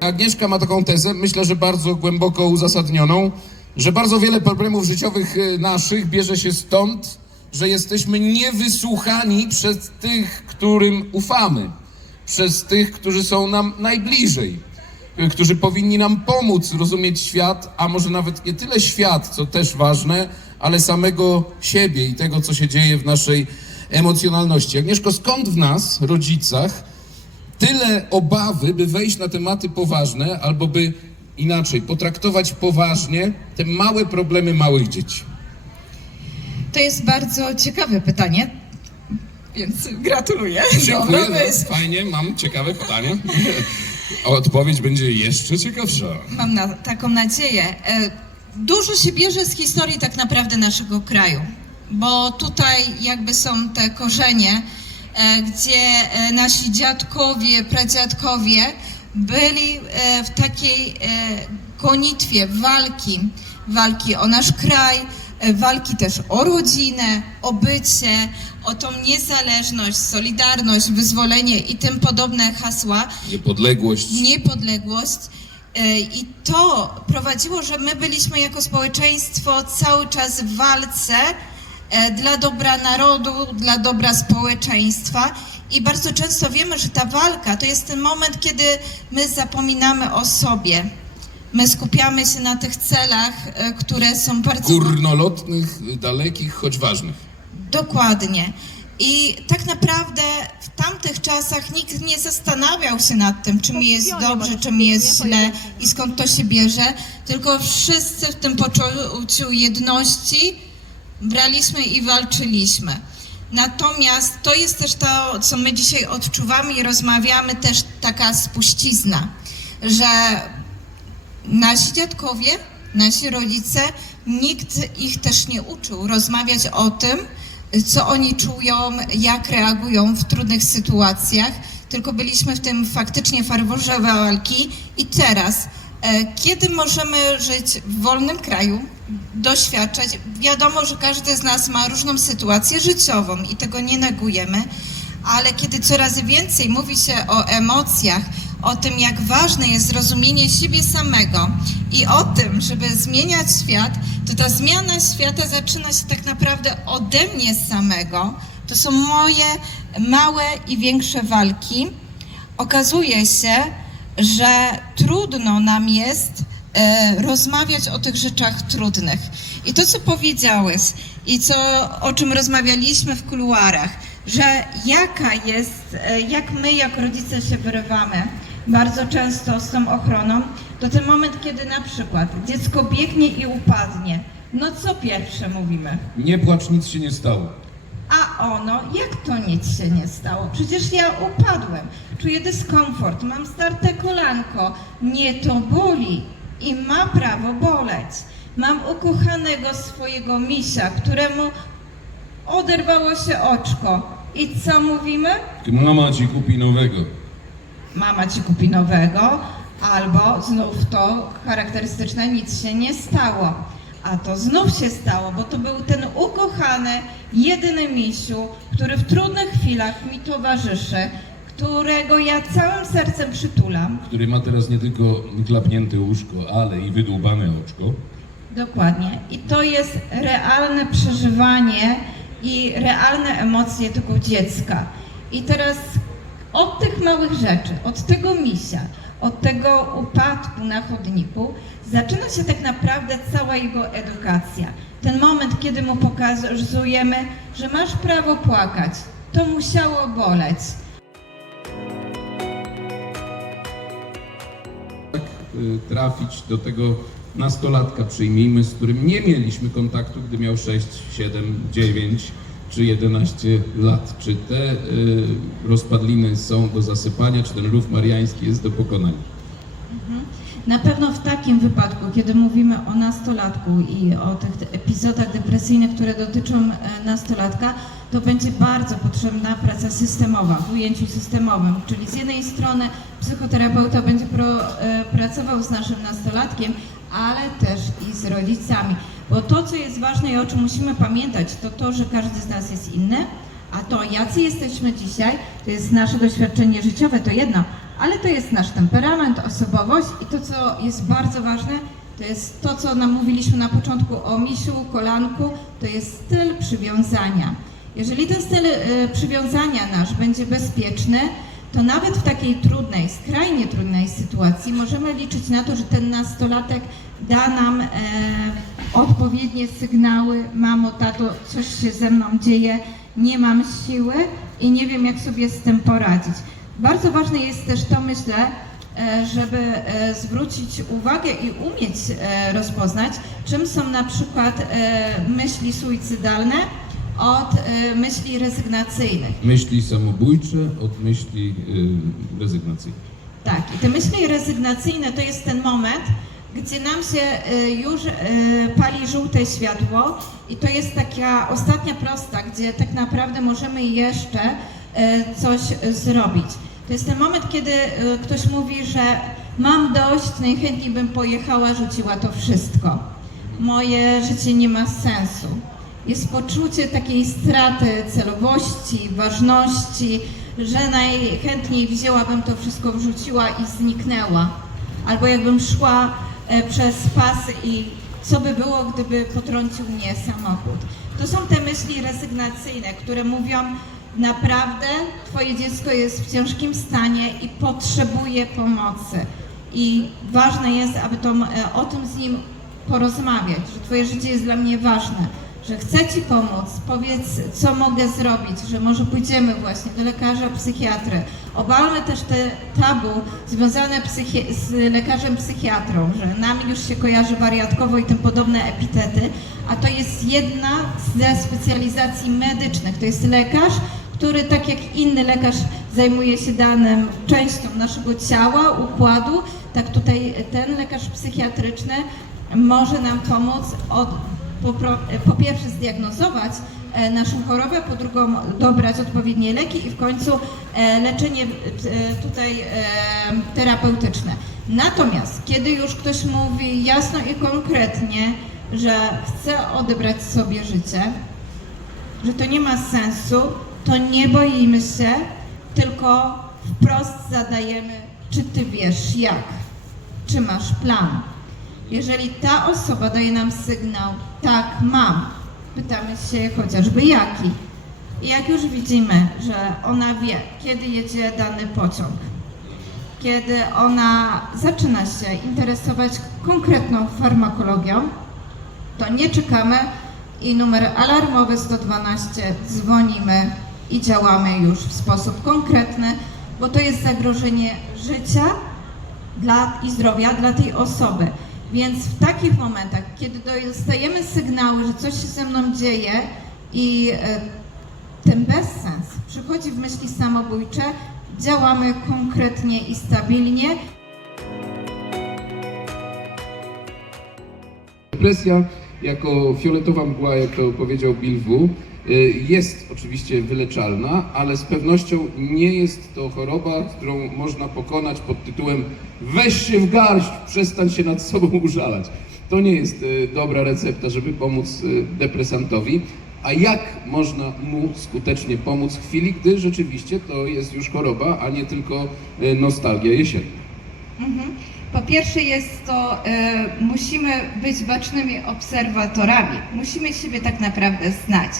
Agnieszka ma taką tezę, myślę, że bardzo głęboko uzasadnioną, że bardzo wiele problemów życiowych y, naszych bierze się stąd, że jesteśmy niewysłuchani przez tych, którym ufamy, przez tych, którzy są nam najbliżej, y, którzy powinni nam pomóc rozumieć świat, a może nawet nie tyle świat, co też ważne, ale samego siebie i tego, co się dzieje w naszej emocjonalności. Agnieszko, skąd w nas, rodzicach, tyle obawy, by wejść na tematy poważne, albo by inaczej potraktować poważnie te małe problemy małych dzieci. To jest bardzo ciekawe pytanie, więc gratuluję. Dziękuję, no, fajnie, mam ciekawe pytanie. Odpowiedź będzie jeszcze ciekawsza. Mam na, taką nadzieję. E, Dużo się bierze z historii tak naprawdę naszego kraju, bo tutaj jakby są te korzenie, gdzie e, nasi dziadkowie, pradziadkowie byli e, w takiej e, gonitwie walki, walki o nasz kraj, e, walki też o rodzinę, o bycie, o tą niezależność, solidarność, wyzwolenie i tym podobne hasła Niepodległość. niepodległość. E, I to prowadziło, że my byliśmy jako społeczeństwo cały czas w walce e, dla dobra narodu, dla dobra społeczeństwa. I bardzo często wiemy, że ta walka to jest ten moment, kiedy my zapominamy o sobie. My skupiamy się na tych celach, e, które są bardzo Górnolotnych, dalekich, choć ważnych. Dokładnie. I tak naprawdę w tamtych czasach nikt nie zastanawiał się nad tym, czy mi jest dobrze, czy mi jest źle i skąd to się bierze, tylko wszyscy w tym poczuciu jedności braliśmy i walczyliśmy. Natomiast to jest też to, co my dzisiaj odczuwamy i rozmawiamy, też taka spuścizna, że nasi dziadkowie, nasi rodzice, nikt ich też nie uczył rozmawiać o tym, co oni czują, jak reagują w trudnych sytuacjach, tylko byliśmy w tym faktycznie farworze walki i teraz, kiedy możemy żyć w wolnym kraju, doświadczać, wiadomo, że każdy z nas ma różną sytuację życiową i tego nie negujemy, ale kiedy coraz więcej mówi się o emocjach, o tym, jak ważne jest zrozumienie siebie samego i o tym, żeby zmieniać świat, to ta zmiana świata zaczyna się tak naprawdę ode mnie samego. To są moje małe i większe walki. Okazuje się, że trudno nam jest e, rozmawiać o tych rzeczach trudnych. I to, co powiedziałeś i co, o czym rozmawialiśmy w kuluarach, że jaka jest, e, jak my, jak rodzice się wyrywamy bardzo często z tą ochroną, to ten moment, kiedy na przykład dziecko biegnie i upadnie. No co pierwsze mówimy? Nie płacz, nic się nie stało. A ono, jak to nic się nie stało? Przecież ja upadłem, czuję dyskomfort, mam starte kolanko, mnie to boli i ma prawo boleć. Mam ukochanego swojego misia, któremu oderwało się oczko. I co mówimy? Mama ci kupi nowego. Mama ci kupi nowego, albo znów to charakterystyczne, nic się nie stało. A to znów się stało, bo to był ten ukochany, jedyny misiu, który w trudnych chwilach mi towarzyszy, którego ja całym sercem przytulam. Który ma teraz nie tylko klapnięte łóżko, ale i wydłubane oczko. Dokładnie. I to jest realne przeżywanie i realne emocje tego dziecka. I teraz od tych małych rzeczy, od tego misia, od tego upadku na chodniku, zaczyna się tak naprawdę cała jego edukacja. Ten moment, kiedy mu pokazujemy, że masz prawo płakać, to musiało boleć. y, trafić do tego nastolatka, przyjmijmy, z którym nie mieliśmy kontaktu, gdy miał 6, 7, 9 czy 11 lat. Czy te y, rozpadliny są do zasypania, czy ten rów mariański jest do pokonania? Na pewno w takim wypadku, kiedy mówimy o nastolatku i o tych epizodach depresyjnych, które dotyczą e, nastolatka, to będzie bardzo potrzebna praca systemowa, w ujęciu systemowym. Czyli z jednej strony psychoterapeuta będzie pro, e, pracował z naszym nastolatkiem, ale też i z rodzicami. Bo to, co jest ważne i o czym musimy pamiętać, to to, że każdy z nas jest inny, a to, jacy jesteśmy dzisiaj, to jest nasze doświadczenie życiowe, to jedno, ale to jest nasz temperament, osobowość i to, co jest bardzo ważne, to jest to, co nam mówiliśmy na początku o misiu, kolanku, to jest styl przywiązania. Jeżeli ten styl y, przywiązania nasz będzie bezpieczny, to nawet w takiej trudnej, skrajnie trudnej sytuacji możemy liczyć na to, że ten nastolatek da nam e, odpowiednie sygnały, mamo, tato, coś się ze mną dzieje, nie mam siły i nie wiem, jak sobie z tym poradzić. Bardzo ważne jest też to, myślę, e, żeby e, zwrócić uwagę i umieć e, rozpoznać, czym są na przykład myśli suicydalne od e, myśli rezygnacyjnych. Myśli samobójcze od myśli y, rezygnacyjnych. Tak, i te myśli rezygnacyjne to jest ten moment, gdzie nam się y, już y, pali żółte światło i to jest taka ostatnia prosta, gdzie tak naprawdę możemy jeszcze y, coś y, zrobić. To jest ten moment, kiedy y, ktoś mówi, że mam dość, najchętniej bym pojechała, rzuciła to wszystko. Moje życie nie ma sensu. Jest poczucie takiej straty celowości, ważności, że najchętniej wzięłabym to wszystko, wrzuciła i zniknęła. Albo jakbym szła e, przez pasy i co by było, gdyby potrącił mnie samochód. To są te myśli rezygnacyjne, które mówią naprawdę twoje dziecko jest w ciężkim stanie i potrzebuje pomocy. I ważne jest, aby to, e, o tym z nim porozmawiać, że twoje życie jest dla mnie ważne że chcę Ci pomóc, powiedz, co mogę zrobić, że może pójdziemy właśnie do lekarza, psychiatry. Obalmy też te tabu związane psychi- z lekarzem psychiatrą, że nam już się kojarzy wariatkowo i tym podobne epitety, a to jest jedna ze specjalizacji medycznych. To jest lekarz, który tak jak inny lekarz zajmuje się danym częścią naszego ciała, układu, tak tutaj ten lekarz psychiatryczny może nam pomóc od po, po pierwsze zdiagnozować e, naszą chorobę, po drugą dobrać odpowiednie leki i w końcu e, leczenie e, tutaj terapeutyczne. Natomiast kiedy już ktoś mówi jasno i konkretnie, że chce odebrać sobie życie, że to nie ma sensu, to nie boimy się, tylko wprost zadajemy, czy ty wiesz jak, czy masz plan. Jeżeli ta osoba daje nam sygnał, tak, mam, pytamy się chociażby jaki. I jak już widzimy, że ona wie, kiedy jedzie dany pociąg, kiedy ona zaczyna się interesować konkretną farmakologią, to nie czekamy i numer alarmowy 112 dzwonimy i działamy już w sposób konkretny, bo to jest zagrożenie życia dla, i zdrowia dla tej osoby. Więc w takich momentach, kiedy dostajemy sygnały, że coś się ze mną dzieje i e, ten bezsens przychodzi w myśli samobójcze, działamy konkretnie i stabilnie. Depresja jako fioletowa mgła, jak to powiedział Bill jest oczywiście wyleczalna, ale z pewnością nie jest to choroba, którą można pokonać pod tytułem weź się w garść, przestań się nad sobą użalać. To nie jest y, dobra recepta, żeby pomóc y, depresantowi. A jak można mu skutecznie pomóc w chwili, gdy rzeczywiście to jest już choroba, a nie tylko nostalgia jesienna? Mhm. Po pierwsze jest to, e, musimy być bacznymi obserwatorami. Musimy siebie tak naprawdę znać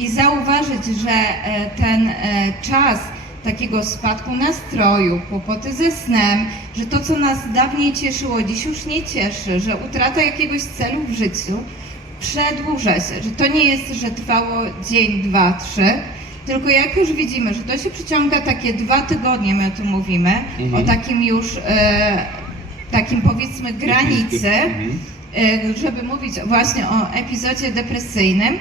i zauważyć, że e, ten e, czas takiego spadku nastroju, kłopoty ze snem, że to, co nas dawniej cieszyło, dziś już nie cieszy, że utrata jakiegoś celu w życiu przedłuża się, że to nie jest, że trwało dzień, dwa, trzy, tylko jak już widzimy, że to się przyciąga takie dwa tygodnie, my o tym mówimy, Mhm. o takim już e, takim powiedzmy granicy, Mhm. e, żeby mówić właśnie o epizodzie depresyjnym,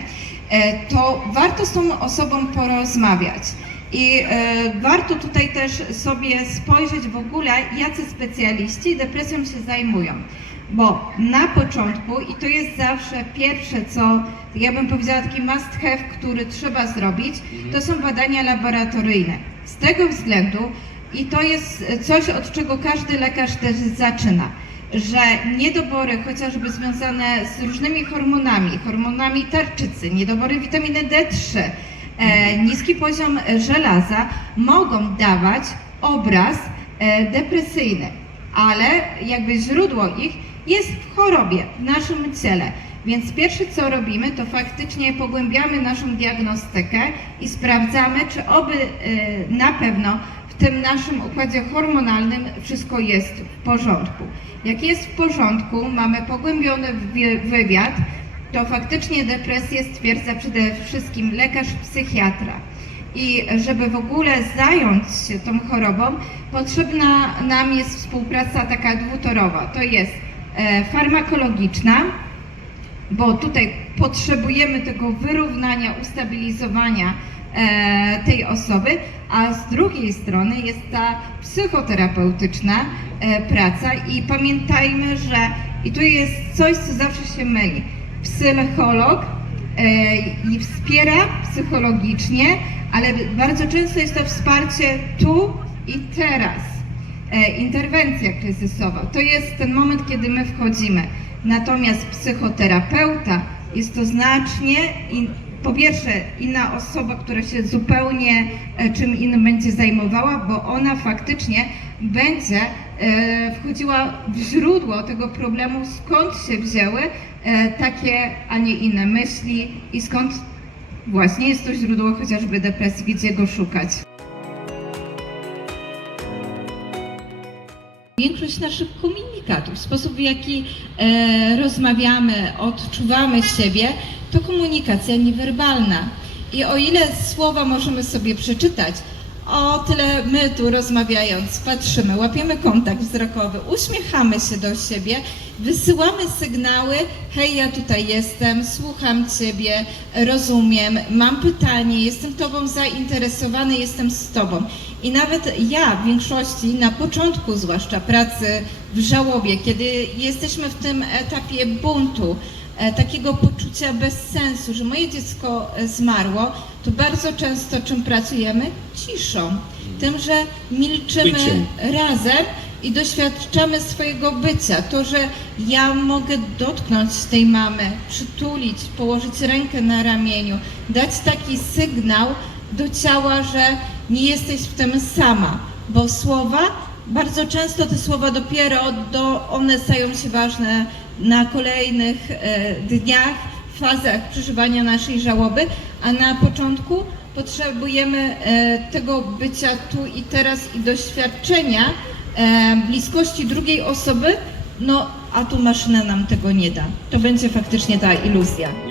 to warto z tą osobą porozmawiać. I e, warto tutaj też sobie spojrzeć w ogóle, jacy specjaliści depresją się zajmują. Bo na początku, i to jest zawsze pierwsze, co ja bym powiedziała taki must have, który trzeba zrobić, to są badania laboratoryjne. Z tego względu, i to jest coś, od czego każdy lekarz też zaczyna, że niedobory chociażby związane z różnymi hormonami, hormonami tarczycy, niedobory witaminy D3, e, niski poziom żelaza mogą dawać obraz e, depresyjne, ale jakby źródło ich jest w chorobie, w naszym ciele. Więc pierwsze co robimy, to faktycznie pogłębiamy naszą diagnostykę i sprawdzamy, czy oby e, na pewno w tym naszym układzie hormonalnym wszystko jest w porządku. Jak jest w porządku, mamy pogłębiony wy- wywiad, to faktycznie depresję stwierdza przede wszystkim lekarz psychiatra. I żeby w ogóle zająć się tą chorobą, potrzebna nam jest współpraca taka dwutorowa. To jest e, farmakologiczna, bo tutaj potrzebujemy tego wyrównania, ustabilizowania tej osoby, a z drugiej strony jest ta psychoterapeutyczna e, praca i pamiętajmy, że i tu jest coś, co zawsze się myli. Psycholog e, i wspiera psychologicznie, ale bardzo często jest to wsparcie tu i teraz e, interwencja kryzysowa. To jest ten moment, kiedy my wchodzimy. Natomiast psychoterapeuta jest to znacznie, po pierwsze, inna osoba, która się zupełnie e, czym innym będzie zajmowała, bo ona faktycznie będzie e, wchodziła w źródło tego problemu, skąd się wzięły e, takie, a nie inne myśli i skąd właśnie jest to źródło chociażby depresji, gdzie go szukać. Większość naszych komunikatów, sposób w jaki e, rozmawiamy, odczuwamy siebie, to komunikacja niewerbalna. I o ile słowa możemy sobie przeczytać, o tyle my tu rozmawiając, patrzymy, łapiemy kontakt wzrokowy, uśmiechamy się do siebie, wysyłamy sygnały, hej, ja tutaj jestem, słucham Ciebie, rozumiem, mam pytanie, jestem Tobą zainteresowany, jestem z Tobą. I nawet ja w większości, na początku zwłaszcza pracy w żałobie, kiedy jesteśmy w tym etapie buntu, takiego poczucia bezsensu, że moje dziecko e, zmarło, to bardzo często czym pracujemy? Ciszą. Tym, że milczymy Byciem. razem i doświadczamy swojego bycia. To, że ja mogę dotknąć tej mamy, przytulić, położyć rękę na ramieniu, dać taki sygnał do ciała, że nie jesteś w tym sama, bo słowa, bardzo często te słowa dopiero do, one stają się ważne na kolejnych e, dniach, fazach przeżywania naszej żałoby, a na początku potrzebujemy e, tego bycia tu i teraz i doświadczenia e, bliskości drugiej osoby, no a tu maszyna nam tego nie da. To będzie faktycznie ta iluzja.